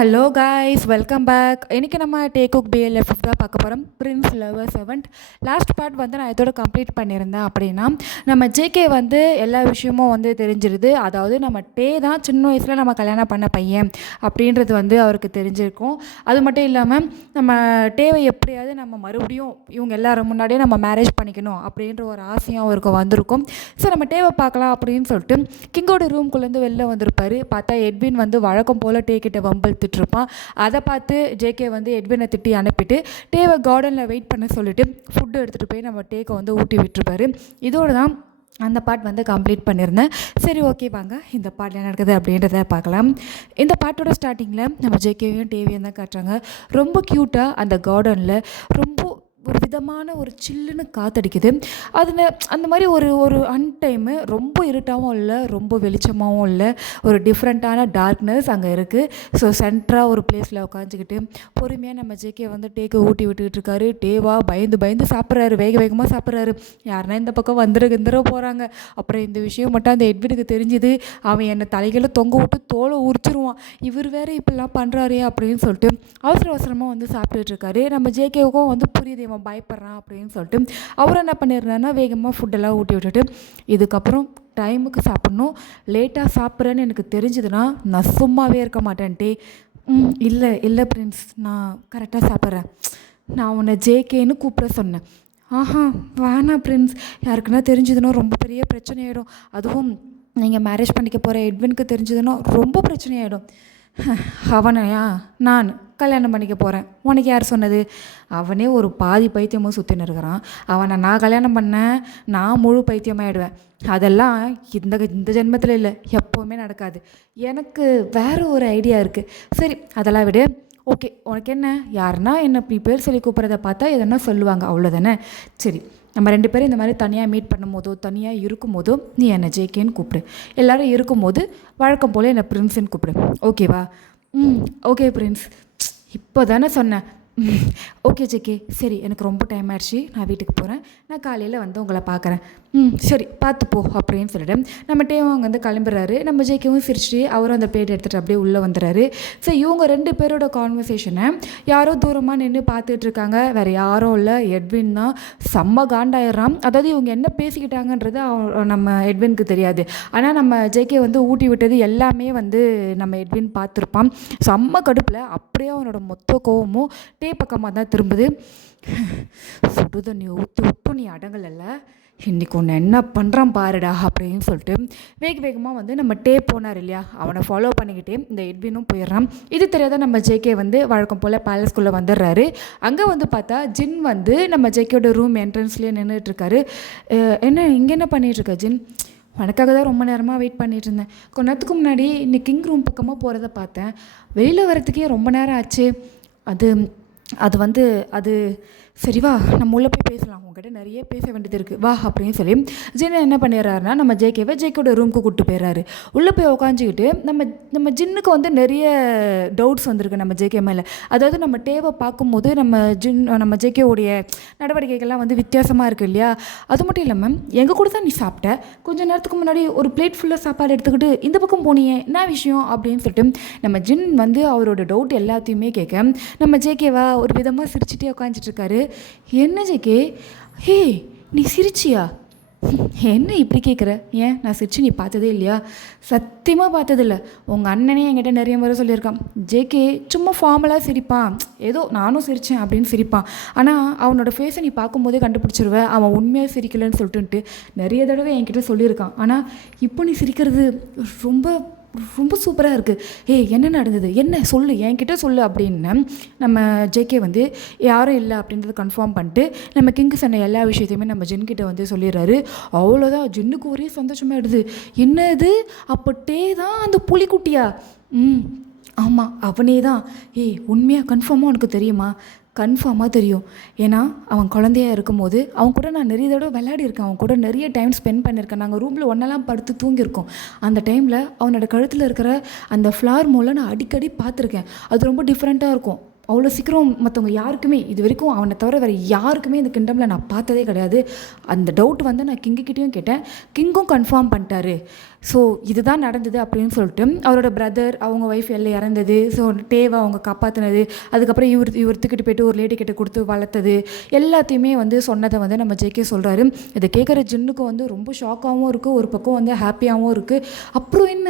Hello guys, welcome back. இன்றைக்கி நம்ம take cook PLF தான் பார்க்க போகிறோம். Prince lover seventh last part வந்து நான் இதோட கம்ப்ளீட் பண்ணியிருந்தேன். அப்படின்னா நம்ம ஜேகே வந்து எல்லா விஷயமும் வந்து தெரிஞ்சிருது. அதாவது நம்ம டே தான் சின்ன வயசில் நம்ம கல்யாணம் பண்ண பையன் அப்படின்றது வந்து அவருக்கு தெரிஞ்சிருக்கும். அது மட்டும் இல்லாமல் நம்ம டேவை எப்படியாவது நம்ம மறுபடியும் இவங்க எல்லாரும் முன்னாடியே நம்ம மேரேஜ் பண்ணிக்கணும் அப்படின்ற ஒரு ஆசையும் அவருக்கு வந்திருக்கும். ஸோ நம்ம டேவை பார்க்கலாம் அப்படின்னு சொல்லிட்டு கிங்கோட ரூம்குள்ளேருந்து வெளில வந்திருப்பார். பார்த்தா எட்வின் வந்து வழக்கம் போல் டே கிட்ட வம்பல் இருப்பான். அதை பார்த்து ஜேகே வந்து எட்வினை திட்டி அனுப்பிட்டு டேவை கார்டனில் வெயிட் பண்ண சொல்லிட்டு ஃபுட்டு எடுத்துகிட்டு போய் நம்ம டேக்கை வந்து ஊட்டி விட்டுருப்பாரு. இதோடு தான் அந்த பார்ட் வந்து கம்ப்ளீட் பண்ணியிருந்தேன். சரி, ஓகே, வாங்க இந்த பார்ட் என்ன நடக்குது அப்படின்றத பார்க்கலாம். இந்த பார்ட்டோட ஸ்டார்டிங்கில் நம்ம ஜேகேவையும் டேவையும் தான் காட்டுறாங்க. ரொம்ப க்யூட்டாக அந்த கார்டனில் ரொம்ப ஒரு விதமான ஒரு சில்லுன்னு காற்றடிக்குது. அதில் அந்த மாதிரி ஒரு ஒரு அன்டைமு ரொம்ப இருட்டாகவும் இல்லை, ரொம்ப வெளிச்சமாகவும் இல்லை, ஒரு டிஃப்ரெண்ட்டான டார்க்னஸ் அங்கே இருக்குது. ஸோ சென்டராக ஒரு பிளேஸில் உட்காந்துக்கிட்டு பொறுமையாக நம்ம ஜேகே வந்து டேக்கை ஊட்டி விட்டுக்கிட்டு இருக்காரு. டேவா பயந்து சாப்பிட்றாரு, வேகமாக சாப்பிட்றாரு. யாருன்னா இந்த பக்கம் வந்துட போகிறாங்க. அப்புறம் இந்த விஷயம் மட்டும் அந்த எட்வினுக்கு தெரிஞ்சுது. அவன் என்னை தலைகளை தொங்க விட்டு தோலை உரிச்சிருவான். இவர் வேறு இப்படிலாம் பண்ணுறாரே அப்படின்னு சொல்லிட்டு அவசரமாக வந்து சாப்பிட்டுட்டு இருக்காரு. நம்ம ஜேகேவுக்கும் வந்து புரியுது அவன் பயப்படுறான் அப்படின்னு சொல்லிட்டு அவர் என்ன பண்ணிடுறாருன்னா வேகமாக ஃபுட்டெல்லாம் ஊட்டி விட்டுட்டு, இதுக்கப்புறம் டைமுக்கு சாப்பிட்ணும், லேட்டாக சாப்பிட்றேன்னு எனக்கு தெரிஞ்சதுன்னா நான் சும்மாவே இருக்க மாட்டேன்ட்டே. இல்லை பிரின்ஸ், நான் கரெக்டாக சாப்பிட்றேன். நான் உன்னை ஜேகேன்னு கூப்பிட சொன்னேன். ஆஹா, வேணாம் பிரின்ஸ், யாருக்குன்னா தெரிஞ்சதுன்னா ரொம்ப பெரிய பிரச்சனையாயிடும். அதுவும் நீங்கள் மேரேஜ் பண்ணிக்க போகிற எட்வினுக்கு தெரிஞ்சதுன்னா ரொம்ப பிரச்சனையாயிடும். அவனையா நான் கல்யாணம் பண்ணிக்க போகிறேன், உனக்கு யார் சொன்னது? அவனே ஒரு பாதி பைத்தியமாக சுற்றின்னு இருக்கிறான். அவனை நான் கல்யாணம் பண்ணேன், நான் முழு பைத்தியமாகிடுவேன். அதெல்லாம் இந்த ஜென்மத்தில் இல்லை, எப்போவுமே நடக்காது. எனக்கு வேறு ஒரு ஐடியா இருக்குது. சரி, அதெல்லாம் விடு. ஓகே, உனக்கு என்ன, யாருன்னா என்ன இப்படி பேர் சொல்லி கூப்பிட்றத பார்த்தா எதனா சொல்லுவாங்க, அவ்வளோதானே? சரி, நம்ம 2 பேரும் இந்த மாதிரி தனியாக மீட் பண்ணும் போதோ தனியாக இருக்கும் போதோ நீ என்னை ஜேகேன்னு கூப்பிடு. எல்லோரும் இருக்கும்போது வழக்கம் போல் என்னை பிரின்ஸுன்னு கூப்பிடு, ஓகேவா? ஓகே பிரின்ஸ், இப்போ தானே சொன்னேன். ஓகே ஜேகே, சரி, எனக்கு ரொம்ப டைம் ஆயிடுச்சு, நான் வீட்டுக்கு போகிறேன், நான் காலையில் வந்து உங்களை பார்க்குறேன். சரி, பார்த்துப்போ அப்படின்னு சொல்லிட்டு நம்ம டேவும் அங்கே வந்து கிளம்புறாரு. நம்ம ஜேகேவும் சிரிச்சுட்டு அவரும் அந்த பிளேட் எடுத்துகிட்டு அப்படியே உள்ளே வந்துடுறாரு. ஸோ இவங்க 2 பேரோட கான்வர்சேஷனை யாரோ தூரமாக நின்று பார்த்துட்டு இருக்காங்க. வேறு யாரும் இல்லை, எட்வின் தான். செம்ம காண்டாயிடுறான். அதாவது இவங்க என்ன பேசிக்கிட்டாங்கன்றது நம்ம எட்வினுக்கு தெரியாது. ஆனால் நம்ம ஜேகே வந்து ஊட்டி விட்டது எல்லாமே வந்து நம்ம எட்வின் பார்த்துருப்பான். செம்ம கடுப்பில் அப்படியே அவனோட மொத்த கோவமும் டே பக்கமாக தான் திரும்புது. சுடு தண்ணி ஊற்றி விட்டு நீ அடங்கலைல்ல, இன்றைக்கி ஒன்று என்ன பண்ணுறான் பாருடா அப்படின்னு சொல்லிட்டு வேகமாக வந்து நம்ம டே போனார் இல்லையா, அவனை ஃபாலோ பண்ணிக்கிட்டே இந்த எட்வினும் போயிடுறான். இது தெரியாத நம்ம ஜேகே வந்து வழக்கம் போல் பேலஸ்குள்ளே வந்துடுறாரு. அங்கே வந்து பார்த்தா ஜின் வந்து நம்ம ஜேகேயோட ரூம் என்ட்ரன்ஸ்லேயே நின்றுட்டுருக்காரு. என்ன இங்கே என்ன பண்ணிகிட்ருக்க ஜின்? உனக்காக தான் ரொம்ப நேரமாக வெயிட் பண்ணிகிட்டு இருந்தேன். கொஞ்ச நேரத்துக்கு முன்னாடி இன்னைக்கு கிங் ரூம் பக்கமாக போகிறத பார்த்தேன். வெளியில் வரத்துக்கே ரொம்ப நேரம் ஆச்சு. அது வந்து சரி வா, நம்ம உள்ளே போய் பேசலாம், உங்ககிட்ட நிறைய பேச வேண்டியது இருக்குது, வா அப்படின்னு சொல்லி ஜின் என்ன பண்ணிடுறாருனா நம்ம ஜேகேவோட ரூமுக்கு கூப்பிட்டு போயிடுறாரு. உள்ளே போய் உட்காந்துக்கிட்டு நம்ம ஜின்னுக்கு வந்து நிறைய டவுட்ஸ் வந்திருக்கு நம்ம ஜேகே மேலே. அதாவது நம்ம டேவை பார்க்கும்போது நம்ம ஜேகேவுடைய நடவடிக்கைகள்லாம் வந்து வித்தியாசமாக இருக்குது இல்லையா? அது மட்டும் இல்லாமல் எங்கள் கூட தான் நீ சாப்பிட்ட, கொஞ்சம் நேரத்துக்கு முன்னாடி ஒரு பிளேட் ஃபுல்லாக சாப்பாடு எடுத்துக்கிட்டு இந்த பக்கம் போனியே, என்ன விஷயம் அப்படின்னு சொல்லிட்டு நம்ம ஜின் வந்து அவரோட டவுட் எல்லாத்தையுமே கேட்க நம்ம ஜேகேவா ஒரு விதமாக சிரிச்சுட்டே உட்காந்துட்ருக்காரு. என்ன ஜேகே, ஹே நீ சிரிச்சியா? என்ன இப்படி கேட்குற? ஏன் நான் சிரிச்சு நீ பார்த்ததே இல்லையா? சத்தியமாக பார்த்ததில்ல. உங்கள் அண்ணனே என்கிட்ட நிறைய முறை சொல்லியிருக்கான், ஜேகே சும்மா ஃபார்மலாக சிரிப்பான், ஏதோ நானும் சிரித்தேன் அப்படின்னு சிரிப்பான், ஆனால் அவனோட ஃபேஸை நீ பார்க்கும்போதே கண்டுபிடிச்சிருவேன் அவன் உண்மையாக சிரிக்கலைன்னு சொல்லிட்டுன்ட்டு நிறைய தடவை என்கிட்ட சொல்லியிருக்கான். ஆனால் இப்போ நீ சிரிக்கிறது ரொம்ப சூப்பராக இருக்குது. என்ன நடந்தது, என்ன சொல்லு, என்கிட்ட சொல்லு அப்படின்னு நம்ம ஜேகே வந்து யாரும் இல்லை அப்படின்றத கன்ஃபார்ம் பண்ணிட்டு நம்ம கிங்கு சொன்ன எல்லா விஷயத்தையுமே நம்ம ஜின்கிட்ட வந்து சொல்லிடுறாரு. அவ்வளோதான், ஜின்னுக்கு ஒரே சந்தோஷமாகிடுது. என்னது, அப்போ டே தான் அந்த புலிக்குட்டியா? ஆமாம், அவனே தான். உண்மையாக கன்ஃபார்மாக உனக்கு தெரியுமா? கன்ஃபார்மாக தெரியும். ஏன்னா அவன் குழந்தையாக இருக்கும்போது அவன் கூட நான் நிறைய தடவை விளையாடிருக்கேன், அவன் கூட நிறைய டைம் ஸ்பெண்ட் பண்ணியிருக்கேன். நாங்கள் ரூமில் ஒன்றெல்லாம் படுத்து தூங்கியிருக்கோம். அந்த டைமில் அவனோட கழுத்தில் இருக்கிற அந்த ஃப்ளார் மூலம் நான் அடிக்கடி பார்த்துருக்கேன். அது ரொம்ப டிஃப்ரெண்ட்டாக இருக்கும். அவ்வளோ சீக்கிரம் மற்றவங்க யாருக்குமே இது வரைக்கும் அவனை தவிர வேறு யாருக்குமே இந்த கிங்டமில் நான் பார்த்ததே கிடையாது. அந்த டவுட் வந்து நான் கிங்குக்கிட்டேயும் கேட்டேன், கிங்கும் கன்ஃபார்ம் பண்ணிட்டாரு. ஸோ இதுதான் நடந்தது அப்படின்னு சொல்லிட்டு அவரோட பிரதர் அவங்க ஒய்ஃப் எல்லாம் இறந்தது, ஸோ டேவை அவங்க காப்பாற்றினது, அதுக்கப்புறம் இவர்த்துக்கிட்டு போய்ட்டு ஒரு லேடி கிட்ட கொடுத்து வளர்த்தது எல்லாத்தையுமே வந்து சொன்னதை வந்து நம்ம ஜேகே சொல்கிறாரு. இதை கேட்குற ஜின்னுக்கு வந்து ரொம்ப ஷாக்காகவும் இருக்குது, ஒரு பக்கம் வந்து ஹாப்பியாகவும் இருக்குது. அப்புறம் என்ன,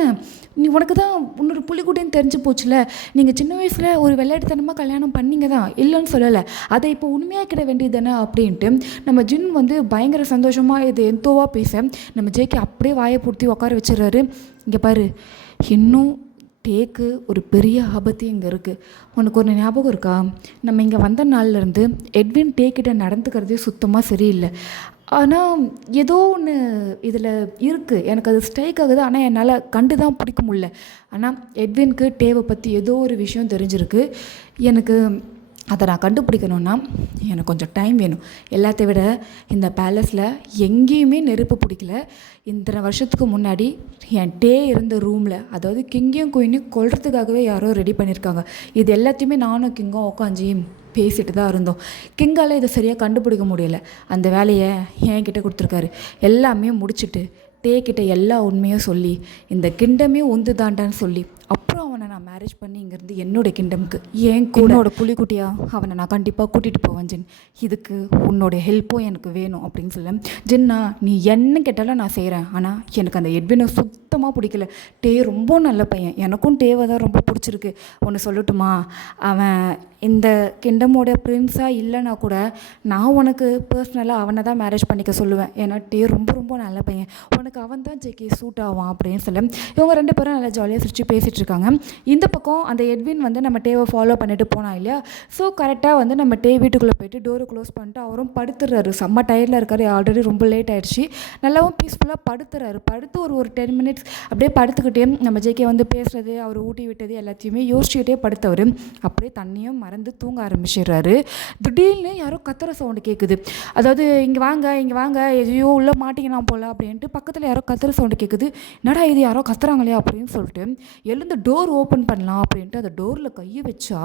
நீ உனக்கு தான் இன்னொரு புலிக்குட்டின்னு தெரிஞ்சு போச்சுல, நீங்கள் சின்ன வயசில் ஒரு விளையாட்டுத்தனமாக கல்யாணம் பண்ணிங்க தான், இல்லைன்னு சொல்லலை, அதை இப்போ உண்மையாக்கிட வேண்டியது தானே அப்படின்ட்டு நம்ம ஜின் வந்து பயங்கர சந்தோஷமாக இது எந்தோவாக பேச நம்ம ஜேகே அப்படியே வாயை பூர்த்தி உட்கார வச்சிடறாரு. இங்கே பாரு, இன்னும் டேக்கு ஒரு பெரிய ஆபத்து இங்கே இருக்குது. உனக்கு ஒரு ஞாபகம் இருக்கா, நம்ம இங்கே வந்த நாள்லேருந்து எட்வின் டேக்கிட்ட நடந்துக்கிறதே சுத்தமாக சரியில்லை. ஆனால் ஏதோ ஒன்று இதில் இருக்குது, எனக்கு அது ஸ்ட்ரைக் ஆகுது, ஆனால் என்னால் கண்டு தான் பிடிக்க முடியல. ஆனால் எட்வின்க்கு டேவை பற்றி ஏதோ ஒரு விஷயம் தெரிஞ்சிருக்கு. எனக்கு அதை நான் கண்டுபிடிக்கணுன்னா எனக்கு கொஞ்சம் டைம் வேணும். எல்லாத்தை விட இந்த பேலஸில் எங்கேயுமே நெருப்பு பிடிக்கல. இத்தனை வருஷத்துக்கு முன்னாடி என் டே இருந்த ரூமில், அதாவது கிங்கையும் குயினையும் கொல்றதுக்காகவே யாரோ ரெடி பண்ணியிருக்காங்க. இது எல்லாத்தையுமே நானும் கிங்கும் உட்காந்து பேசிட்டு தான் இருந்தோம். கிங்கால் இதை சரியாக கண்டுபிடிக்க முடியல. அந்த வேலையை என்கிட்ட கொடுத்துருக்காரு. எல்லாமே முடிச்சுட்டு டே கிட்ட எல்லா உண்மையும் சொல்லி இந்த கிண்டமே உந்து தாண்டான்னு சொல்லி அப்புறம் அவனை நான் மேரேஜ் பண்ணி இங்கேருந்து என்னோடய கிண்டமுக்கு என் கூடோட புலிக்குட்டியாக அவனை நான் கண்டிப்பாக கூட்டிகிட்டு போவேன் ஜின். இதுக்கு உன்னோட ஹெல்ப்பும் எனக்கு வேணும் அப்படின்னு சொல்ல, ஜின்னா நீ என்ன கேட்டாலும் நான் செய்கிறேன், ஆனால் எனக்கு அந்த எட்வினை சுத்தமாக பிடிக்கல. டே ரொம்ப நல்ல பையன், எனக்கும் டேவை தான் ரொம்ப பிடிச்சிருக்கு. ஒன்று சொல்லட்டுமா, அவன் இந்த கிண்டமோட பிரின்ஸாக இல்லைன்னா கூட நான் உனக்கு பர்சனலாக அவனை தான் மேரேஜ் பண்ணிக்க சொல்லுவேன். ஏன்னா டே ரொம்ப ரொம்ப நல்ல பையன், உனக்கு அவன் தான் ஜேகே சூட் ஆவான் அப்படின்னு சொல்ல இவங்க ரெண்டு பேரும் நல்லா ஜாலியாக சிரிச்சு பேசிகிட்டு இருக்காங்க. இந்த பக்கம் அந்த எட்வின் வந்து நம்ம டேவை ஃபாலோ பண்ணிட்டு போனா இல்லையா, ஸோ கரெக்டாக வந்து நம்ம டே வீட்டுக்குள்ளே போயிட்டு டோரை க்ளோஸ் பண்ணிட்டு அவரும் படுத்துடுறாரு. செம்ம டயர்டில் இருக்காரு, ஆல்ரெடி ரொம்ப லேட் ஆகிடுச்சு. நல்லாவும் பீஸ்ஃபுல்லாக படுத்துறாரு. படுத்து ஒரு 10 மினிட்ஸ் அப்படியே படுத்துக்கிட்டே நம்ம ஜேகே வந்து பேசுகிறது, அவர் ஊட்டி விட்டது எல்லாத்தையுமே யோசிச்சுக்கிட்டே படுத்தவர் அப்படியே தண்ணியும் மறந்து தூங்க ஆரம்பிச்சிடுறாரு. திடீர்னு யாரோ கத்துற சவுண்டு கேட்குது. அதாவது இங்கே வாங்க எதையோ உள்ளே மாட்டிங்கன்னா போல் அப்படின்ட்டு பக்கத்தில் யாரோ கத்துற சவுண்டு கேட்குது. என்னடா இது, யாரோ கத்துறாங்களே அப்படின்னு சொல்லிட்டு எழுந்து டோர் ஓப்பன் பண்ணலாம் அப்படின்ட்டு அந்த டோரில் கையை வச்சா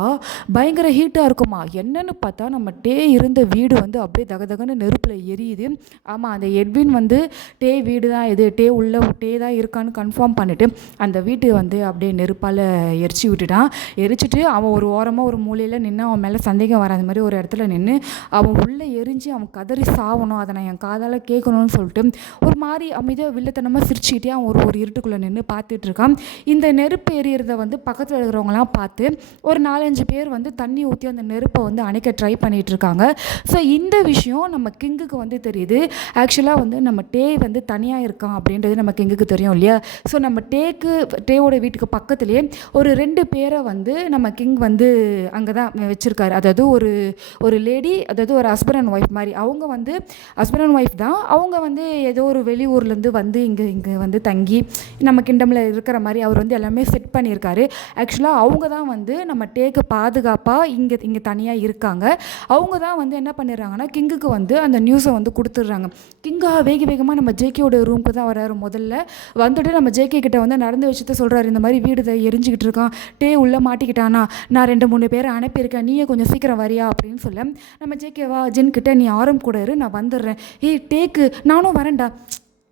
பயங்கர ஹீட்டாக இருக்குமா. என்னன்னு பார்த்தா நம்ம டே இருந்த வீடு வந்து அப்படியே தகதகன்னு நெருப்பில் எரியுது. ஆமாம், அந்த எட்வின் வந்து டே வீடு தான் இது, டே தான் இருக்கான்னு கன்ஃபார்ம் பண்ணிவிட்டு அந்த வீட்டு வந்து அப்படியே நெருப்பால் எரிச்சு விட்டுட்டான். எரிச்சிட்டு அவன் ஒரு ஓரமாக ஒரு மூலையில் நின்று அவன் மேலே சந்தேகம் வராத மாதிரி ஒரு இடத்துல நின்று அவன் உள்ளே எரிஞ்சு அவன் கதறி சாவணும், அதை நான் என் காதால் கேட்கணும்னு சொல்லிட்டு ஒரு மாதிரி அமைதியாக வில்லத்தனமாக சிரிச்சுக்கிட்டே அவன் ஒரு இருட்டுக்குள்ளே நின்று பார்த்துட்டு இருக்கான். இந்த நெருப்பு எரியறத வந்து பக்கத்தில் இருக்கிறவங்களாம் பார்த்து ஒரு 4-5 பேர் வந்து தண்ணி ஊற்றி அந்த நெருப்பை வந்து அணைக்க ட்ரை பண்ணிகிட்டு இருக்காங்க. ஸோ இந்த விஷயம் நம்ம கிங்குக்கு வந்து தெரியுது. ஆக்சுவலாக வந்து நம்ம டே வந்து தனியாக இருக்கான் அப்படின்றது நம்ம கிங்குக்கு தெரியும் இல்லையா. ஸோ நம்ம டேவோட வீட்டுக்கு பக்கத்துலேயே ஒரு 2 பேரை வந்து நம்ம கிங் வந்து அங்கே தான் வச்சுருக்காரு. அதாவது ஒரு லேடி, அதாவது ஒரு ஹஸ்பண்ட் அண்ட் ஒய்ஃப் மாதிரி. அவங்க வந்து ஹஸ்பண்ட் அண்ட் ஒய்ஃப் தான். அவங்க வந்து ஏதோ ஒரு வெளியூர்லேருந்து வந்து இங்கே வந்து தங்கி நம்ம கிண்டமில் இருக்கிற மாதிரி அவர் வந்து எல்லாமே செட் பண்ணியிருக்காரு. ஆக்சுவலாக அவங்க தான் வந்து நம்ம டேக்கு பாதுகாப்பாக இங்கே தனியாக இருக்காங்க. அவங்க தான் வந்து என்ன பண்ணிடுறாங்கன்னா கிங்குக்கு வந்து அந்த நியூஸை வந்து கொடுத்துட்றாங்க. கிங்காக வேகமாக நம்ம ஜேகேயோட ரூமுக்கு தான் வராரு. முதல்ல வந்துட்டு நம்ம ஜேகே கிட்ட வந்து நடந்து வச்சுட்டு சொல்கிறாரு, இந்த மாதிரி வீடு எரிஞ்சிக்கிட்டு இருக்கான், டே உள்ளே மாட்டிக்கிட்டானா, நான் 2-3 பேரை அனுப்பியிருக்கேன், நீயே கொஞ்சம் சீக்கிரம் வரியா அப்படின்னு சொல்ல நம்ம ஜேகேவா ஜின் கிட்ட நீ ஆரம் கூட இரு, நான் வந்துடுறேன். டேக்கு நானும் வரேன்டா,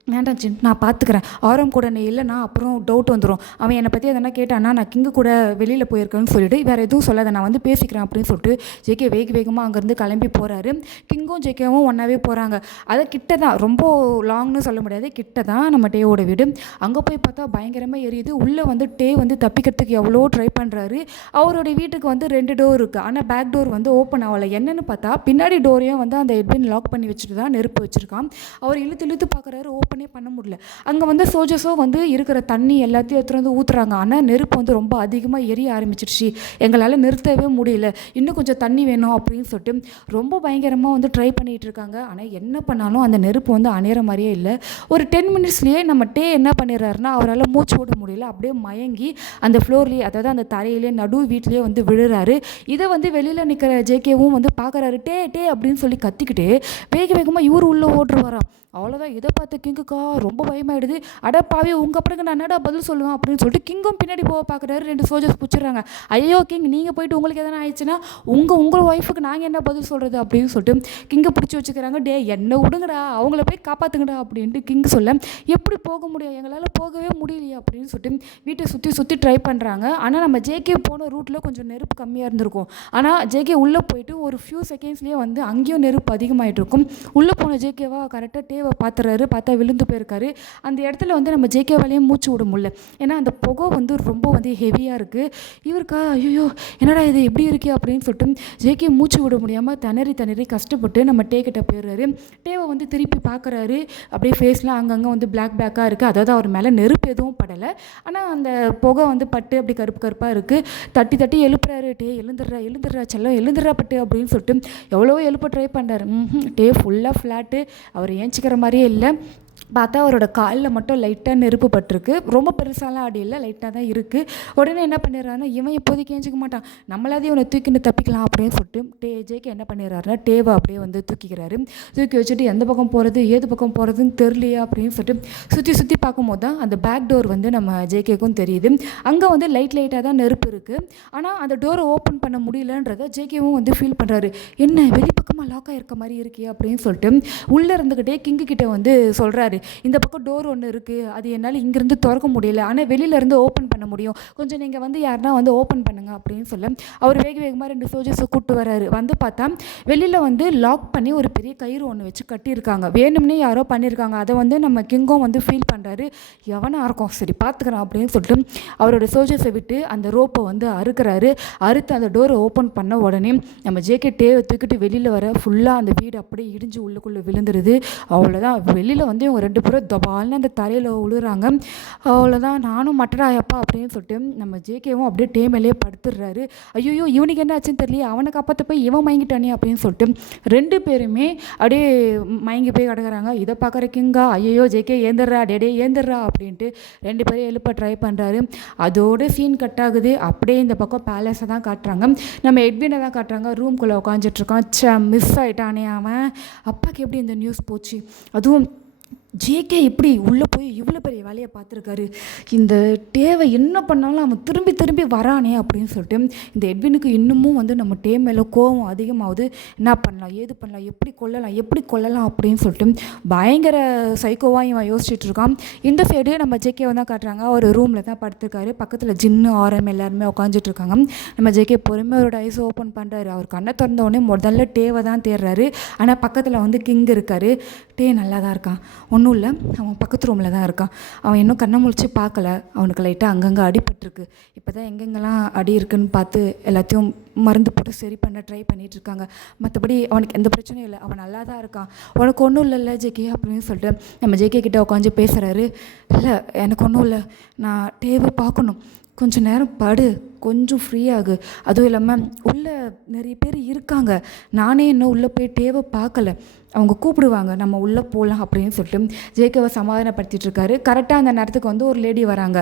வேண்டாம் ஜின் நான் பார்த்துக்கிறேன், ஆரம் கூட நீ இல்லைனா அப்புறம் டவுட் வந்துடும், அவன் என்னை பற்றி எதனா கேட்டானா நான் கிங்கு கூட வெளியில் போயிருக்கேன்னு சொல்லிவிட்டு வேறு எதுவும் சொல்லாத, நான் வந்து பேசிக்கிறேன் அப்படின்னு சொல்லிட்டு ஜேகே வேகமாக அங்கேருந்து கிளம்பி போகிறாரு. கிங்கும் ஜேகேவும் ஒன்றாவே போகிறாங்க. அதை கிட்ட தான், ரொம்ப லாங்னு சொல்ல முடியாது, கிட்ட தான் நம்ம டேவோட வீடு. அங்கே போய் பார்த்தா பயங்கரமாக எரியுது. உள்ளே வந்து டே வந்து தப்பிக்கிறதுக்கு எவ்வளோ ட்ரை பண்ணுறாரு. அவருடைய வீட்டுக்கு வந்து 2 டோர் இருக்குது, ஆனால் பேக் டோர் வந்து ஓப்பன் ஆகலை. என்னென்னு பார்த்தா பின்னாடி டோரையும் வந்து அந்த எட்வின் லாக் பண்ணி வச்சுட்டு தான் நெருப்பு வச்சுருக்கான். அவர் இழுத்து பார்க்குறாரு, பண்ண முடியல. அங்கே வந்து சோல்ஜர்ஸோ வந்து இருக்கிற தண்ணி எல்லாத்தையும் எடுத்துகிட்டு வந்து ஊற்றுறாங்க. ஆனால் நெருப்பு வந்து ரொம்ப அதிகமாக எரிய ஆரம்பிச்சிருச்சு, எங்களால் நிறுத்தவே முடியல, இன்னும் கொஞ்சம் தண்ணி வேணும் அப்படின்னு சொல்லிட்டு ரொம்ப பயங்கரமாக வந்து ட்ரை பண்ணிகிட்டு இருக்காங்க. ஆனால் என்ன பண்ணாலும் அந்த நெருப்பு வந்து அணையிற மாதிரியே இல்லை. ஒரு 10 மினிட்ஸ்லேயே நம்ம டே என்ன பண்ணிடுறாருன்னா அவரால் மூச்சு விட முடியல, அப்படியே மயங்கி அந்த ஃப்ளோர்லேயே, அதாவது அந்த தரையிலே நடு வீட்லேயே வந்து விழுறாரு. இதை வந்து வெளியில் நிற்கிற ஜேகேவும் வந்து பார்க்குறாரு. டே அப்படின்னு சொல்லி கத்திக்கிட்டு வேகமாக இவர் உள்ளே ஓடுற வரான். அவ்வளோதான். இதை பார்த்து கிங்கு கிங்குக்கா ரொம்ப பயமாயிடுது. அட பாவி உங்கள் அப்புறம் நான் என்னடா பதில் சொல்லுவேன் அப்படின்னு சொல்லிட்டு கிங்கும் பின்னாடி போக பார்க்குறாரு. 2 சோல்ஜர்ஸ் பிடிச்சிடுறாங்க. ஐயோ கிங் நீங்கள் போயிட்டு உங்களுக்கு எதனா ஆயிடுச்சுன்னா உங்கள் ஒய்ஃபுக்கு நாங்கள் என்ன பதில் சொல்கிறது அப்படின்னு சொல்லிட்டு கிங்கை பிடிச்சி வச்சுக்கிறாங்க. டே என்ன விடுங்கடா அவங்கள போய் காப்பாற்றுங்கடா அப்படின்ட்டு கிங் சொல்ல எப்படி போக முடியும் எங்களால் போகவே முடியலையா அப்படின்னு சொல்லிட்டு வீட்டை சுற்றி சுற்றி ட்ரை பண்ணுறாங்க. ஆனால் நம்ம ஜேகே போன ரூட்டில் கொஞ்சம் நெருப்பு கம்மியாக இருந்திருக்கும். ஆனால் ஜேகே உள்ளே போயிட்டு ஒரு ஃபியூ செகண்ட்ஸ்லேயே வந்து அங்கேயும் நெருப்பு அதிகமாகிட்டு இருக்கும். உள்ளே போன ஜேகேவா கரெக்டாக டேவை பார்த்துறாரு. பார்த்தா விழுந்து போயிருக்காரு. அந்த இடத்துல வந்து நம்ம ஜேகேவாலையும் மூச்சு விட முடியல. ஏன்னா அந்த புகை வந்து ரொம்ப வந்து ஹெவியாக இருக்குது. இவருக்கா ஐயோ என்னடா இது எப்படி இருக்கே அப்படின்னு சொல்லிட்டு ஜேகே மூச்சு விட முடியாமல் திணறி கஷ்டப்பட்டு நம்ம டே கிட்ட போயிடுறாரு. டேவை வந்து திருப்பி பார்க்குறாரு. அப்படியே ஃபேஸ்லாம் அங்கங்கே வந்து பிளாக்காக இருக்குது. அதாவது அவர் மேலே நெருப்பு எதுவும் படலை. ஆனால் அந்த புகை வந்து பட்டு அப்படி கருப்பாக இருக்குது. தட்டி எழுப்புறாரு. டே எழுந்துடுறா செல்லம் எழுந்துடுறா பட்டு அப்படின்னு சொல்லிட்டு எவ்வளோ எழுப்ப ட்ரை பண்ணுறாரு. டே ஃபுல்லாக ஃப்ளாட்டு. அவர் ஏஞ்சிக்கிற மாதிரியே இல்லை. பார்த்தா அவரோட காலில் மட்டும் லைட்டாக நெருப்பு பட்டிருக்கு. ரொம்ப பெருசாலாம் அடி இல்லை, லைட்டாக தான் இருக்குது. உடனே என்ன பண்ணிடுறாருன்னா இவன் இப்போதைக்கு ஏஞ்சிக்க மாட்டான், நம்மளாவது இவனை தூக்கின்னு தப்பிக்கலாம் அப்படின்னு சொல்லிட்டு ஜேக்கு என்ன பண்ணிடுறாருன்னா டேவை அப்படியே வந்து தூக்கிக்கிறாரு. தூக்கி வச்சுட்டு எந்த பக்கம் போகிறது ஏது பக்கம் போகிறதுன்னு தெரியலையா அப்படின்னு சொல்லிட்டு சுற்றி பார்க்கும்போது தான் அந்த பேக் டோர் வந்து நம்ம ஜேகேக்கும் தெரியுது. அங்கே வந்து லைட்டாக தான் நெருப்பு இருக்குது. ஆனால் அந்த டோரை ஓப்பன் பண்ண முடியலன்றதை ஜேகேவும் வந்து ஃபீல் பண்ணுறாரு. என்ன வெளிப்பக்கமாக லாக் ஆகிருக்க மாதிரி இருக்கே அப்படின்னு சொல்லிட்டு உள்ளே இருந்துக்கிட்டே கிங்கு கிட்டே வந்து சொல்கிறாரு. இந்த பக்கம் டோர் ஒன்று இருக்குது, அது என்னால் இங்கேருந்து திறக்க முடியல, ஆனால் வெளியிலேருந்து ஓப்பன் பண்ண முடியும், கொஞ்சம் நீங்கள் வந்து யாருன்னா வந்து ஓப்பன் பண்ணுங்க அப்படின்னு சொல்ல அவர் வேகமாக 2 சோல்ஜர்ஸை கூப்பிட்டு வராரு. வந்து பார்த்தா வெளியில் வந்து லாக் பண்ணி ஒரு பெரிய கயிறு ஒன்று வச்சு கட்டியிருக்காங்க. வேணும்னே யாரோ பண்ணியிருக்காங்க. அதை வந்து நம்ம கிங்கும் வந்து ஃபீல் பண்ணுறாரு. எவனாக இருக்கும் சரி பார்த்துக்கிறான் அப்படின்னு சொல்லிட்டு அவரோட சோல்ஜர்ஸை விட்டு அந்த ரோப்பை வந்து அறுக்கிறாரு. அறுத்து அந்த டோரை ஓப்பன் பண்ண உடனே நம்ம ஜேகே டேவை தூக்கிட்டு வெளியில் வர ஃபுல்லாக அந்த வீடு அப்படியே இடிஞ்சு உள்ளுக்குள்ளே விழுந்துருது. அவ்வளோதான். வெளியில் வந்து இவங்க 2 பேரும் தபால்னு அந்த தரையில் விழுறாங்க. அவ்வளோதான். நானும் மட்டராயப்பா அப்படின்னு சொல்லிட்டு நம்ம ஜேகேவும் அப்படியே டே மேலேயே படுத்துடுறாரு. ஐயோ இவனுக்கு என்ன ஆச்சுன்னு தெரியல, அவனை காப்பாற்ற போய் இவன் மயங்கிட்டானே அப்படின்னு சொல்லிட்டு 2 பேருமே அப்படியே மயங்கி போய் கிடக்குறாங்க. இதை பார்க்குற கிங்கா ஐயோ ஜேகே ஏந்திரா டே ஏந்திரா அப்படின்ட்டு 2 பேரும் எழுப்ப ட்ரை பண்ணுறாரு. அதோட சீன் கட் ஆகுது. அப்படியே இந்த பக்கம் பேலஸை தான் காட்டுறாங்க. நம்ம எட்வினை தான் காட்டுறாங்க. ரூம்குள்ளே உட்காந்துட்ருக்கான். மிஸ் ஆகிட்டானே அவன். அப்பாவுக்கு எப்படி இந்த நியூஸ் போச்சு, அதுவும் ஜேகே இப்படி உள்ளே போய் இவ்வளோ பெரிய வேலையை பார்த்துருக்காரு, இந்த டேவை என்ன பண்ணாலும் அவன் திரும்பி வரானே அப்படின்னு சொல்லிட்டு இந்த எட்வினுக்கு இன்னமும் வந்து நம்ம டே மேலே கோவம் அதிகமாகுது. என்ன பண்ணலாம் ஏது பண்ணலாம் எப்படி கொல்லலாம் அப்படின்னு சொல்லிட்டு பயங்கர சைக்கோவாக இவன் யோசிச்சுட்டு இருக்கான். இந்த சைடு நம்ம ஜேகேவை தான் காட்டுறாங்க. அவர் ரூமில் தான் படுத்துருக்காரு. பக்கத்தில் ஜின்னு ஆரம் எல்லாருமே உட்காந்துட்டு இருக்காங்க. நம்ம ஜேகே பொறுமையாக அவரோட ஐஸ் ஓப்பன் பண்ணுறாரு. அவர் கண்ணை திறந்த உடனே முதல்ல டேவை தான் தேடுறாரு. ஆனால் பக்கத்தில் வந்து கிங் இருக்காரு. டே நல்லா தான் இருக்கான், ஒன்றும் இல்லை, அவன் பக்கத்து ரூமில் தான் இருக்கான். அவன் இன்னும் கண்ணை முழிச்சு பார்க்கல. அவனுக்கு லைட்டாக அங்கங்கே அடிபட்டிருக்கு. இப்போ தான் எங்கெங்கெல்லாம் அடி இருக்குன்னு பார்த்து எல்லாத்தையும் மருந்து போட்டு சரி பண்ண ட்ரை பண்ணிகிட்ருக்காங்க. மற்றபடி அவனுக்கு எந்த பிரச்சனையும் இல்லை, அவன் நல்லா தான் இருக்கான், உனக்கு ஒன்றும் இல்லைல்ல ஜேகே அப்படின்னு சொல்லிட்டு நம்ம ஜேகே கிட்டே உட்காந்து பேசுகிறாரு. இல்லை எனக்கு ஒன்றும் இல்லை, நான் டேவை பார்க்கணும், கொஞ்சம் நேரம் படு, கொஞ்சம் ஃப்ரீயாகு. அதுவும் இல்லாமல் உள்ளே நிறைய பேர் இருக்காங்க, நானே இன்னும் உள்ளே போய் டேவை பார்க்கல, அவங்க கூப்பிடுவாங்க, நம்ம உள்ளே போகலாம் அப்படின்னு சொல்லிட்டு ஜேகேவை சமாதானப்படுத்திட்டு இருக்காரு. கரெக்டாக அந்த நேரத்துக்கு வந்து ஒரு லேடி வராங்க.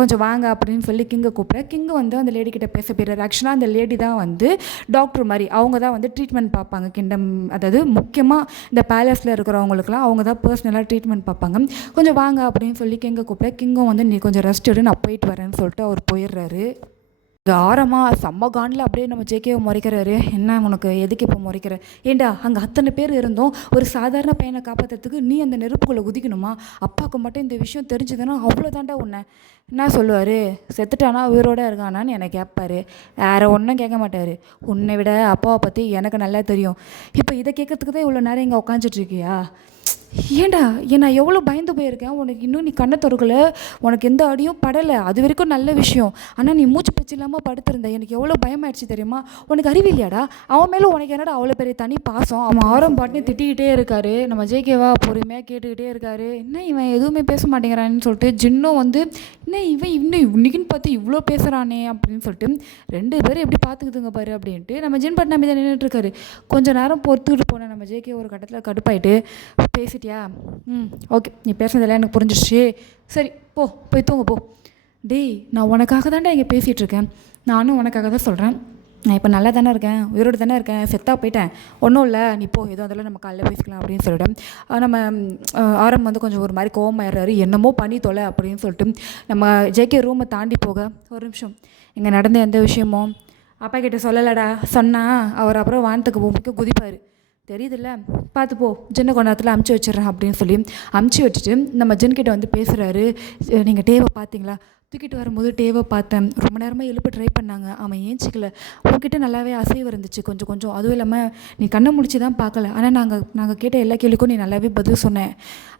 கொஞ்சம் வாங்க அப்படின்னு சொல்லி கிங்கை கூப்பிட்ற. கிங்கு வந்து அந்த லேடி கிட்ட பேச போயிடுறாரு. ஆக்சுவலாக அந்த லேடி தான் வந்து டாக்டர் மாதிரி, அவங்க தான் வந்து ட்ரீட்மெண்ட் பார்ப்பாங்க கிங்டம், அதாவது முக்கியமாக இந்த பேலஸில் இருக்கிறவங்களுக்குலாம் அவங்க தான் பர்சனலாக ட்ரீட்மெண்ட் பார்ப்பாங்க. கொஞ்சம் வாங்க அப்படின்னு சொல்லி கிங்கை கூப்பிட்ற. கிங்கும் வந்து நீ கொஞ்சம் ரெஸ்ட் எடு, நான் போயிட்டு வரேன்னு சொல்லிட்டு அவர் போயிடுறாரு. ஆரமாக செம்ம காண்டில் அப்படியே நம்ம ஜேகேவை முறைக்கிறாரு. என்ன உனக்கு எதுக்கு இப்போ முறைக்கிற, ஏண்டா அங்கே அத்தனை பேர் இருந்தோம், ஒரு சாதாரண பையனை காப்பாற்றுறதுக்கு நீ அந்த நெருப்புக்குள்ளே குதிக்கணுமா, அப்பாவுக்கு மட்டும் இந்த விஷயம் தெரிஞ்சுதுன்னா அவ்வளோதாண்டா உன்னை. என்ன சொல்லுவார், செத்துட்டானா உயிரோடு இருக்கானான்னு எனக்கு கேட்பார், வேறு ஒன்றும் கேட்க மாட்டார். உன்னை விட அப்பாவை பற்றி எனக்கு நல்லா தெரியும். இப்போ இதை கேட்கறதுக்கு தான் இவ்வளோ நேரம் இங்கே உட்காந்துட்ருக்கியா, ஏண்டா நான் எவ்வளோ பயந்து போயிருக்கேன், உனக்கு இன்னும் நீ கண்ணை திறக்கல, உனக்கு எந்த அடியும் படலை, அது வரைக்கும் நல்ல விஷயம், ஆனால் நீ மூச்சு பேச்சு இல்லாமல் படுத்திருந்த, எனக்கு எவ்வளோ பயமாயிடுச்சு தெரியுமா, உனக்கு அறிவில்லையாடா, அவன் மேலே உனக்கு என்னடா அவ்வளோ பெரிய தனி பாசம். அவன் ஆரம் பாட்டுன்னு திட்டிக்கிட்டே இருக்காரு. நம்ம ஜேகேவா பொறுமையாக கேட்டுக்கிட்டே இருக்காரு. என்ன இவன் எதுவுமே பேச மாட்டேங்கிறான்னு சொல்லிட்டு ஜின்னும் வந்து என்ன இவன் இன்னும் இன்னைக்குன்னு பார்த்து இவ்வளோ பேசுகிறானே அப்படின்னு சொல்லிட்டு 2 பேரும் எப்படி பார்த்துக்குதுங்க பாரு அப்படின்ட்டு நம்ம ஜின் பட்னாமி தான் நின்றுட்டுருக்காரு. கொஞ்சம் நேரம் பொறுத்துக்கிட்டு போனேன். நம்ம ஜேகே ஒரு கட்டத்தில் கடுப்பாயிட்டு, பேசிட்டியா, ஓகே நீ பேசுனதெல்லாம் எனக்கு புரிஞ்சிடுச்சு, சரி போய் தூங்க போ. டேய் நான் உனக்காக தான்டா இங்கே பேசிகிட்ருக்கேன், நானும் உனக்காக தான் சொல்கிறேன், நான் இப்போ நல்லா தானே இருக்கேன், உயிரோடு தானே இருக்கேன், செத்தா போயிட்டேன், ஒன்றும் இல்லை, நீ போ, ஏதோ அதெல்லாம் நம்ம காலைல பேசிக்கலாம் அப்படின்னு சொல்லிட்டு நம்ம ஆரம் வந்து கொஞ்சம் ஒரு மாதிரி கோவமாயிடுறாரு. என்னமோ பண்ணி தொலை அப்படின்னு சொல்லிட்டு நம்ம ஜேகே ரூமை தாண்டி போக, ஒரு நிமிஷம், இங்கே நடந்த எந்த விஷயமும் அப்பா கிட்ட சொல்லலடா, சொன்னால் அவர் அப்புறம் வானத்துக்கு பூமிக்கு குதிப்பார், தெரியுதுல்ல, பார்த்து போ, ஜின்னை கொஞ்ச நேரத்தில் அமுச்சு வச்சிட்றேன் அப்படின்னு சொல்லி அமுச்சு வச்சுட்டு நம்ம ஜின்கிட்ட வந்து பேசுகிறாரு. நீங்கள் டேவை பார்த்தீங்களா, தூக்கிட்டு வரும்போது டேவை பார்த்தேன், ரொம்ப நேரமாக எழுப்ப ட்ரை பண்ணாங்க, அவன் ஏஞ்சிக்கல, உங்ககிட்ட நல்லாவே அசைவு இருந்துச்சு கொஞ்சம் கொஞ்சம், அதுவும் இல்லாமல் நீ கண்ணை முடிச்சு தான் பார்க்கல, ஆனால் நாங்கள் கேட்ட எல்லா கேள்விக்கும் நீ நல்லாவே பதில் சொன்னேன்,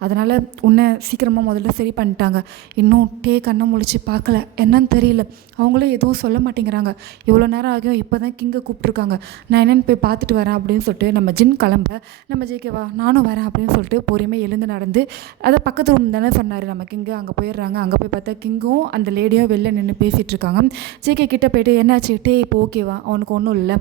அதனால் உன்னை சீக்கிரமாக முதல்ல சரி பண்ணிட்டாங்க. இன்னும் கண்ணை முழிச்சு பார்க்கல, என்னன்னு தெரியல, அவங்களும் எதுவும் சொல்ல மாட்டேங்கிறாங்க, இவ்வளோ நேரம் ஆகியும் இப்போ தான் கிங்கை கூப்பிட்ருக்காங்க, நான் என்னென்னு போய் பார்த்துட்டு வரேன் அப்படின்னு சொல்லிட்டு நம்ம ஜின் கிளம்ப, நம்ம ஜேகேவா நானும் வரேன் அப்படின்னு சொல்லிட்டு பொறுமையாக எழுந்து நடந்து, அதை பக்கத்து ரூம் தானே சொன்னார் நம்ம கிங்கு, அங்கே போயிடுறாங்க. அங்கே போய் பார்த்தா கிங்கும் அந்த லேடியும் வெளில நின்று பேசிகிட்டு இருக்காங்க. ஜேகே கிட்டே போய்ட்டு என்னாச்சு இப்போ ஓகேவா, அவனுக்கு ஒன்றும் இல்லை,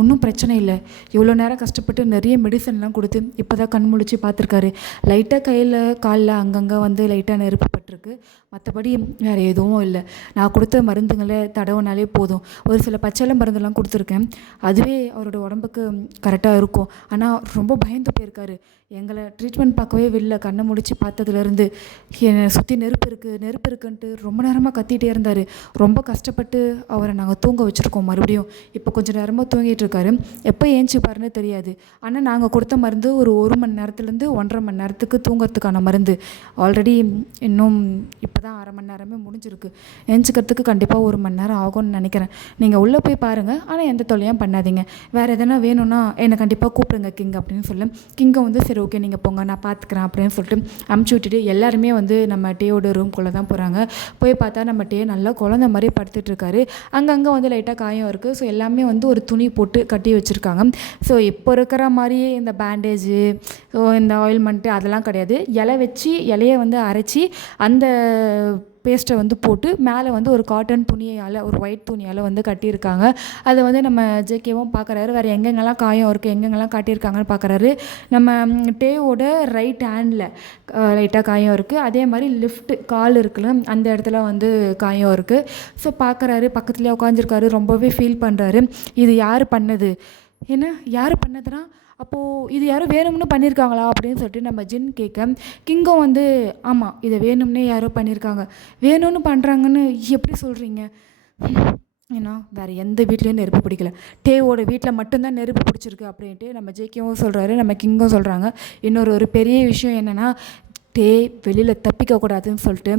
ஒன்றும் பிரச்சனை இல்லை, இவ்வளோ நேரம் கஷ்டப்பட்டு நிறைய மெடிசன்லாம் கொடுத்து இப்போ தான் கண் முழிச்சு பார்த்துருக்காரு, லைட்டாக கையில் காலில் அங்கங்கே வந்து லைட்டாக நெருப்பு பட்டிருக்கு, மற்றபடி வேறு எதுவும் இல்லை, நான் கொடுத்த மருந்துங்களை தடவுனாலே போதும், ஒரு சில பச்சளை மருந்தெல்லாம் கொடுத்துருக்கேன், அதுவே அவரோட உடம்புக்கு கரெக்டாக இருக்கும், ஆனால் ரொம்ப பயந்து போயிருக்காரு, எங்களை ட்ரீட்மெண்ட் பார்க்கவே வெளில கண்ணை முடிச்சு பார்த்ததுலேருந்து என்னை சுற்றி நெருப்பு இருக்குன்ட்டு ரொம்ப நேரமாக கத்திகிட்டே இருந்தார், ரொம்ப கஷ்டப்பட்டு அவரை நாங்கள் தூங்க வச்சுருக்கோம், மறுபடியும் இப்போ கொஞ்சம் நேரமாக தூங்கிட்டு இருக்காரு, எப்போ ஏஞ்சிப்பாருன்னு தெரியாது, ஆனால் நாங்கள் கொடுத்த மருந்து ஒரு மணி நேரத்துலேருந்து 1.5 மணி நேரத்துக்கு தூங்கிறதுக்கான மருந்து, ஆல்ரெடி இன்னும் இப்போ தான் 1/2 மணி நேரமே முடிஞ்சிருக்கு, ஏஞ்சிக்கிறதுக்கு கண்டிப்பாக 1 மணி நேரம் ஆகும்னு நினைக்கிறேன், நீங்கள் உள்ளே போய் பாருங்கள், ஆனால் எந்த தொல்லையும் பண்ணாதீங்க, வேறு எதனா வேணும்னா என்னை கண்டிப்பாக கூப்பிடுங்க கிங் அப்படின்னு சொல்லி, கிங்கை வந்து சரி ஓகே நீங்கள் போங்க நான் பார்த்துக்கிறேன் அப்படின்னு சொல்லிட்டு அமுச்சு விட்டுட்டு எல்லாருமே வந்து நம்ம டேயோட ரூம்குள்ளே தான் போகிறாங்க. போய் பார்த்தா நம்ம டே நல்லா குழந்த மாதிரி படுத்துட்டு இருக்காரு, அங்கங்கே வந்து லைட்டாக காயம் இருக்குது, ஸோ எல்லாமே வந்து ஒரு துணி போட்டு கட்டி வச்சுருக்காங்க. ஸோ இப்போ இருக்கிற மாதிரியே இந்த பேண்டேஜு, ஸோ இந்த ஆயில்மெண்ட்டு அதெல்லாம் கிடையாது, இலையை வந்து அரைச்சி அந்த பேஸ்ட்டை வந்து போட்டு மேலே வந்து ஒரு காட்டன் துணியால், ஒரு ஒயிட் துணியால் வந்து கட்டியிருக்காங்க. அதை வந்து நம்ம ஜேகேவும் பார்க்குறாரு, வேறு எங்கெங்கெல்லாம் காயம் இருக்குது, எங்கெங்கெல்லாம் காட்டியிருக்காங்கன்னு பார்க்குறாரு. நம்ம டேவோட ரைட் ஹேண்டில் லைட்டாக காயம் இருக்குது, அதே மாதிரி லெஃப்ட் கால் இருக்குல்ல அந்த இடத்துல வந்து காயம் இருக்குது. ஸோ பார்க்குறாரு, பக்கத்துலேயே உட்காந்துருக்காரு, ரொம்பவே ஃபீல் பண்ணுறாரு, இது யார் பண்ணது, என்ன யார் பண்ணதுன்னா அப்போது இது யாரும் வேணும்னு பண்ணியிருக்காங்களா அப்படின்னு சொல்லிட்டு நம்ம ஜின் கேட்க, கிங்கும் வந்து ஆமாம் இதை வேணும்னே யாரோ பண்ணியிருக்காங்க, வேணும்னு பண்ணுறாங்கன்னு எப்படி சொல்கிறீங்க, ஏன்னா வேறு எந்த வீட்லேயும் நெருப்பு பிடிக்கல, டேவோட வீட்டில் மட்டும்தான் நெருப்பு பிடிச்சிருக்கு அப்படின்ட்டு நம்ம ஜேகேவும் சொல்கிறாரு, நம்ம கிங்கும் சொல்கிறாங்க. ஒரு பெரிய விஷயம் என்னென்னா, டே வெளியில் தப்பிக்கக்கூடாதுன்னு சொல்லிட்டு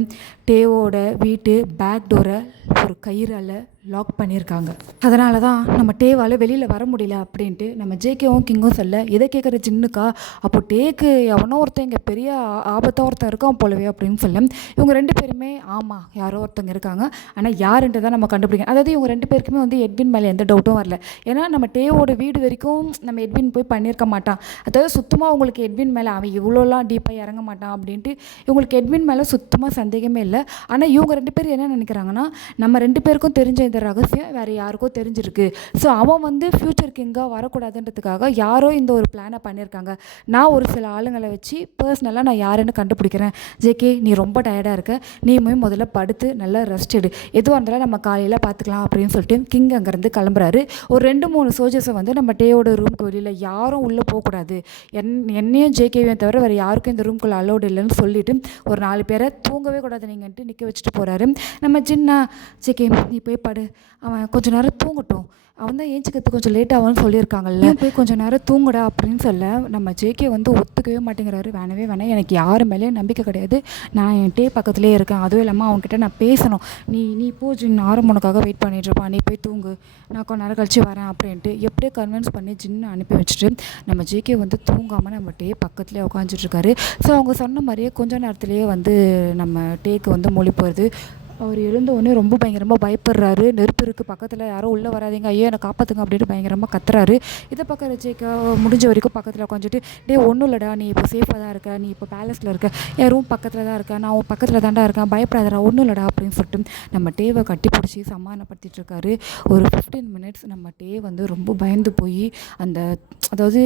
டேவோட வீட்டு பேக் டோரை ஒரு கயிறால் லாக் பண்ணியிருக்காங்க, அதனால தான் நம்ம டேவால் வெளியில் வர முடியல அப்படின்ட்டு நம்ம ஜேகேவும் கிங்கும் சொல்ல, இதை கேட்குற ஜின்னுக்கா அப்போ டேக்கு எவனோ ஒருத்தன் இங்கே பெரிய ஆபத்தாக ஒருத்தன் இருக்கான் போலவே அப்படின்னு சொல்ல, இவங்க 2 பேருமே ஆமாம் யாரோ ஒருத்தங்க இருக்காங்க, ஆனால் யாருன்ட்டு தான் நம்ம கண்டுபிடிக்கணும், அதாவது இவங்க 2 பேருக்குமே வந்து எட்வின் மேலே எந்த டவுட்டும் வரல, ஏன்னா நம்ம டேவோட வீடு வரைக்கும் நம்ம எட்வின் போய் பண்ணியிருக்க மாட்டான், அதாவது சுத்தமாக உங்களுக்கு எட்வின் மேலே அவன் இவ்வளோலாம் டீப்பாக இறங்க மாட்டான் அப்படின்ட்டு இவங்களுக்கு எட்வின் மேலே சுத்தமாக சந்தேகமே இல்லை. ஆனால் இவங்க 2 பேர் என்ன நினைக்கிறாங்கன்னா, நம்ம 2 பேருக்கும் தெரிஞ்ச இந்த ரகசியம் வேறு யாருக்கும் தெரிஞ்சிருக்கு, ஸோ அவன் வந்து ஃப்யூச்சர் கிங்காக வரக்கூடாதுன்றதுக்காக யாரோ இந்த ஒரு பிளானை பண்ணியிருக்காங்க, நான் ஒரு சில ஆளுங்களை வச்சு பர்சனலாக நான் யாருன்னு கண்டுபிடிக்கிறேன், ஜேகே நீ ரொம்ப டயர்டாக இருக்க, நீ முதல்ல படுத்து நல்லா ரெஸ்ட் எடு, எதுவாக இருந்தாலும் நம்ம காலையில் பார்த்துக்கலாம் அப்படின்னு சொல்லிட்டு கிங் அங்கேருந்து கிளம்புறாரு. ஒரு 2-3 சோல்ஜர்ஸை வந்து நம்ம டேயோட ரூம்க்கு வெளியில் யாரும் உள்ளே போகக்கூடாது, என்னையும் ஜேகேவையும் தவிர வேறு யாருக்கும் இந்த ரூம்குள்ளே அலோடு இல்லைன்னு சொல்லிவிட்டு ஒரு 4 பேரை தூங்கவே கூடாது நீங்கன்ட்டு நிற்க வச்சுட்டு போகிறாரு. நம்ம ஜின்னா ஜேகே நீ போய் படு, அவன் கொஞ்சம் நேரம் தூங்கட்டும், அவன் தான் ஏஞ்சிக்கிறதுக்கு கொஞ்சம் லேட் ஆகும்னு சொல்லியிருக்காங்கல்ல, போய் கொஞ்சம் நேரம் தூங்குடா அப்படின்னு சொல்ல நம்ம ஜேகே வந்து ஒத்துக்கவே மாட்டேங்கிறாரு, வேணவே எனக்கு யார் மேலேயும் நம்பிக்கை கிடையாது, நான் என் டே பக்கத்துலேயே இருக்கேன், அதுவும் இல்லாமல் அவன்கிட்ட நான் பேசணும், நீ போ ஜின், ஆரம் உனக்காக வெயிட் பண்ணிட்டுருப்பான், நீ போய் தூங்கு, நான் கொஞ்ச நேரம் கழிச்சு வரேன் அப்படின்ட்டு எப்படியோ கன்வின்ஸ் பண்ணி ஜின்னு அனுப்பி வச்சுட்டு நம்ம ஜேகே வந்து தூங்காமல் நம்ம டே பக்கத்துலேயே உட்காந்துட்ருக்காரு. ஸோ அவங்க சொன்ன மாதிரியே கொஞ்ச நேரத்துலேயே வந்து நம்ம டேக்கு வந்து மொழி போகிறது. அவர் எழுந்தவுடனே ரொம்ப பயங்கரமாக பயப்படுறாரு, நெருப்பு இருக்குது பக்கத்தில், யாரும் உள்ளே வராதிங்க, ஐயோ என்னை காப்பாற்றுங்க அப்படின்ட்டு பயங்கரமாக கத்துறாரு. இதை பக்கம் ரசிக்க முடிஞ்ச வரைக்கும் பக்கத்தில் உட்காந்துட்டு, ஒன்றும் இல்லைடா, நீ இப்போ சேஃபாக தான் இருக்க, நீ இப்போ பேலஸில் இருக்க, என் ரூம் பக்கத்தில் தான் இருக்கேன், நான் உன் பக்கத்தில் தாண்டா இருக்கேன், பயப்படாதடா, ஒன்றும் இல்லைடா அப்படின்னு சொல்லிட்டு நம்ம டேவை கட்டி பிடிச்சி சமாதானப்படுத்திட்டு இருக்காரு. ஒரு 15 மினிட்ஸ் நம்ம டே வந்து ரொம்ப பயந்து போய் அதாவது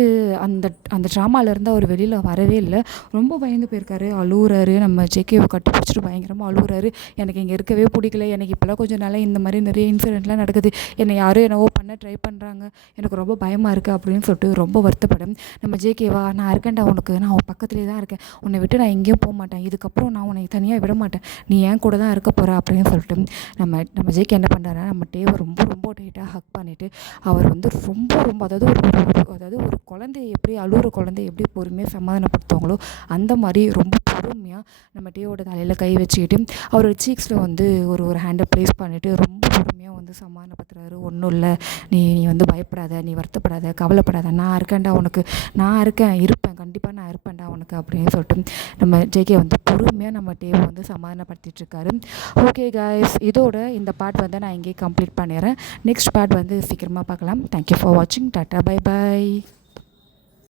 அந்த ட்ராமாலேருந்து அவர் வெளியில் வரவே இல்லை, ரொம்ப பயந்து போயிருக்காரு, அழுகுறாரு. நம்ம ஜேகேவை கட்டி பிடிச்சிட்டு பயங்கரமாக அழுகுறாரு, எனக்கு இங்கே இருக்கவே பிடிக்கல, எனக்கு இப்போலாம் கொஞ்சம் நாளாக இந்த மாதிரி நிறைய இன்சிடெண்ட்லாம் நடக்குது, என்னை யாரும் என்னவோ பண்ண ட்ரை பண்ணுறாங்க, எனக்கு ரொம்ப பயமாக இருக்குது அப்படின்னு சொல்லிட்டு ரொம்ப வருத்தப்படும். நம்ம ஜேகேவா, நான் இருக்கேன்டா உனக்கு, நான் உன் பக்கத்துலேயே தான் இருக்கேன், உன்னை விட்டு நான் எங்கேயும் போக மாட்டேன், இதுக்கப்புறம் நான் உன்னை தனியாக விட மாட்டேன், நீ என் கூட தான் இருக்க போகிற அப்படின்னு சொல்லிட்டு நம்ம ஜேகே என்ன பண்ணுறாருன்னா நம்ம டேவை ரொம்ப ரொம்ப டைட்டாக ஹக் பண்ணிவிட்டு அவர் வந்து ரொம்ப ரொம்ப அதாவது ஒரு குழந்தைய எப்படி அழுகிற குழந்தைய எப்படி பொறுமையாக சமாதானப்படுத்துவாங்களோ அந்த மாதிரி ரொம்ப பொறுமையாக நம்ம டேவோட தலையில் கை வச்சுக்கிட்டு அவரோட சீக்ஸில் வந்து ஒரு ஹேண்டை ப்ளேஸ் பண்ணிவிட்டு ரொம்ப பொறுமையாக வந்து சமாதானப்படுத்துறாரு. ஒன்றும் இல்லை, நீ நீ வந்து பயப்படாத, நீ வருத்தப்படாத, கவலைப்படாத, நான் இருக்கேன்டா உனக்கு, நான் இருப்பேன், கண்டிப்பாக நான் இருப்பேன்டா உனக்கு அப்படின்னு சொல்லிட்டு நம்ம ஜேகே வந்து பொறுமையாக நம்ம டேவை வந்து சமாதானப்படுத்திட்டுருக்காரு. ஓகே காய்ஸ், இதோட இந்த பார்ட் வந்து நான் இங்கேயே கம்ப்ளீட் பண்ணிடுறேன். நெக்ஸ்ட் பார்ட் வந்து சீக்கிரமாக பார்க்கலாம். தேங்க்யூ ஃபார் வாட்சிங். Tata, bye bye.